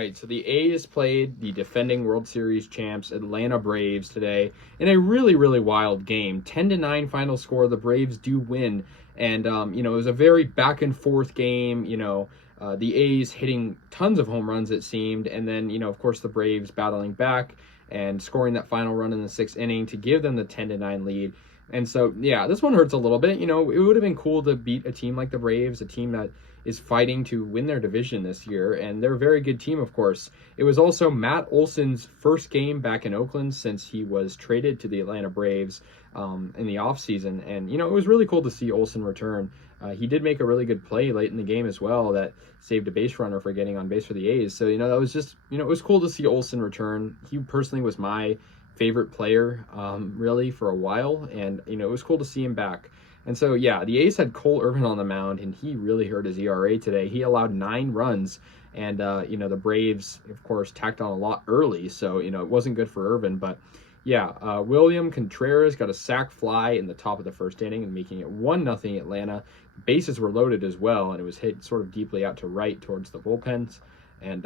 right, so the A's played the defending World Series champs Atlanta Braves today in a really, really wild game. 10-9 final score. The Braves do win, and it was a very back and forth game. The A's hitting tons of home runs, it seemed, and then of course the Braves battling back and scoring that final run in the 6th inning to give them the 10-9 lead. And so, yeah, this one hurts a little bit. It would have been cool to beat a team like the Braves, a team that is fighting to win their division this year, and they're a very good team, of course. It was also Matt Olson's first game back in Oakland since he was traded to the Atlanta Braves in the offseason, and it was really cool to see Olson return. He did make a really good play late in the game as well that saved a base runner for getting on base for the A's. So, that was just, it was cool to see Olson return. He personally was my favorite player, really, for a while, and, it was cool to see him back. And so, yeah, the A's had Cole Irvin on the mound, and he really hurt his ERA today. He allowed 9 runs, and, the Braves, of course, tacked on a lot early, so, it wasn't good for Irvin. But, yeah, William Contreras got a sac fly in the top of the 1st inning and making it 1-0 Atlanta. Bases were loaded as well, and it was hit sort of deeply out to right towards the bullpens. And,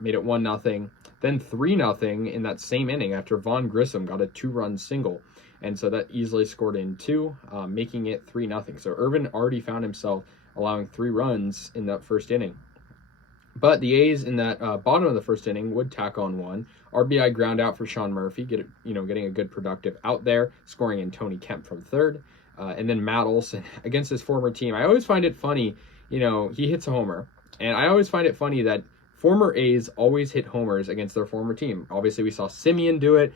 made it 1-0. Then 3-0 in that same inning after Vaughn Grissom got a 2-run single. And so that easily scored in 2, making it 3-0. So Irvin already found himself allowing 3 runs in that 1st inning. But the A's in that bottom of the 1st inning would tack on 1. RBI ground out for Sean Murphy, getting a good productive out there, scoring in Tony Kemp from 3rd. And then Matt Olson against his former team. I always find it funny, he hits a homer. And I always find it funny that former A's always hit homers against their former team. Obviously, we saw Simeon do it,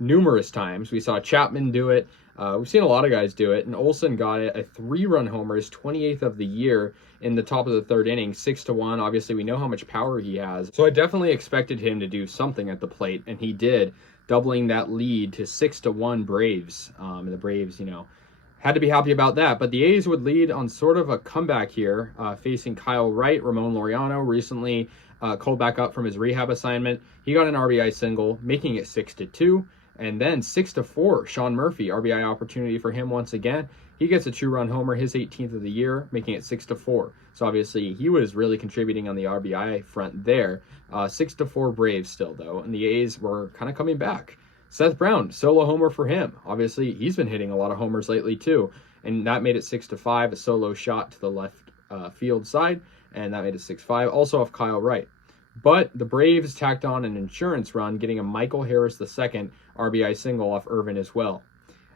numerous times. We saw Chapman do it. We've seen a lot of guys do it. And Olson got it, a 3-run homer, his 28th of the year in the top of the 3rd inning, 6-1. Obviously, we know how much power he has. So I definitely expected him to do something at the plate, and he did, doubling that lead to 6-1 Braves. And the Braves, had to be happy about that. But the A's would lead on sort of a comeback here, facing Kyle Wright. Ramon Lauriano recently called back up from his rehab assignment. He got an RBI single, making it 6-2. And then 6-4, Sean Murphy, RBI opportunity for him once again. He gets a 2-run homer, his 18th of the year, making it 6-4. So obviously he was really contributing on the RBI front there. 6-4 Braves still, though, and the A's were kind of coming back. Seth Brown, solo homer for him. Obviously, he's been hitting a lot of homers lately, too. And that made it 6-5, a solo shot to the left field side. And that made it 6-5, also off Kyle Wright. But the Braves tacked on an insurance run, getting a Michael Harris II RBI single off Irvin as well.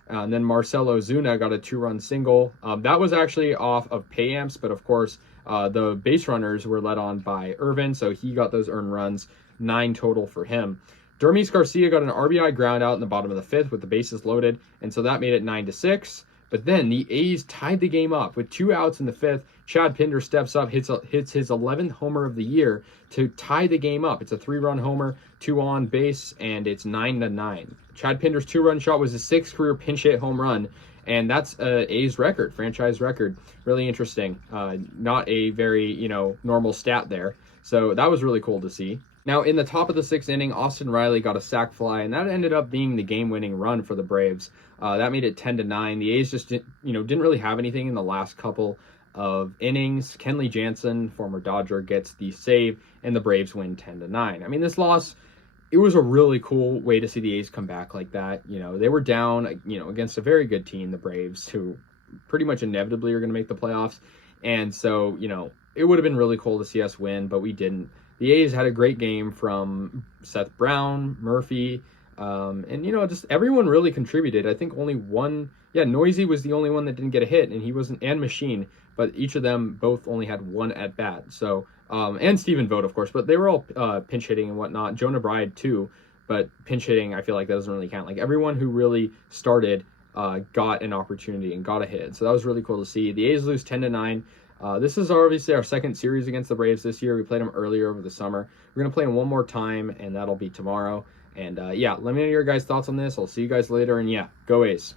And then Marcelo Zuna got a 2-run single. That was actually off of Payamps, but of course, the base runners were led on by Irvin, so he got those earned runs, 9 total for him. Dermis Garcia got an RBI ground out in the bottom of the 5th with the bases loaded, and so that made it 9-6. But then the A's tied the game up with 2 outs in the 5th. Chad Pinder steps up, hits his 11th homer of the year to tie the game up. It's a 3-run homer, 2 on base, and it's 9-9. Chad Pinder's 2-run shot was his 6th career pinch hit home run, and that's A's record, franchise record. Really interesting. Not a very, normal stat there. So that was really cool to see. Now, in the top of the 6th inning, Austin Reilly got a sac fly, and that ended up being the game-winning run for the Braves. That made it 10-9. The A's just didn't really have anything in the last couple of innings. Kenley Jansen, former Dodger, gets the save, and the Braves win 10-9. I mean, this loss, it was a really cool way to see the A's come back like that. They were down, against a very good team, the Braves, who pretty much inevitably are going to make the playoffs. And so, it would have been really cool to see us win, but we didn't. The A's had a great game from Seth Brown, Murphy, and, just everyone really contributed. I think only one, Noisy was the only one that didn't get a hit, and he wasn't, and Machine, but each of them both only had 1 at bat. So, and Stephen Vogt, of course, but they were all pinch hitting and whatnot. Jonah Bride, too, but pinch hitting, I feel like that doesn't really count. Like, everyone who really started got an opportunity and got a hit. So that was really cool to see. The A's lose 10-9. This is obviously our 2nd series against the Braves this year. We played them earlier over the summer. We're going to play them one more time, and that'll be tomorrow. And, let me know your guys' thoughts on this. I'll see you guys later, and, go A's.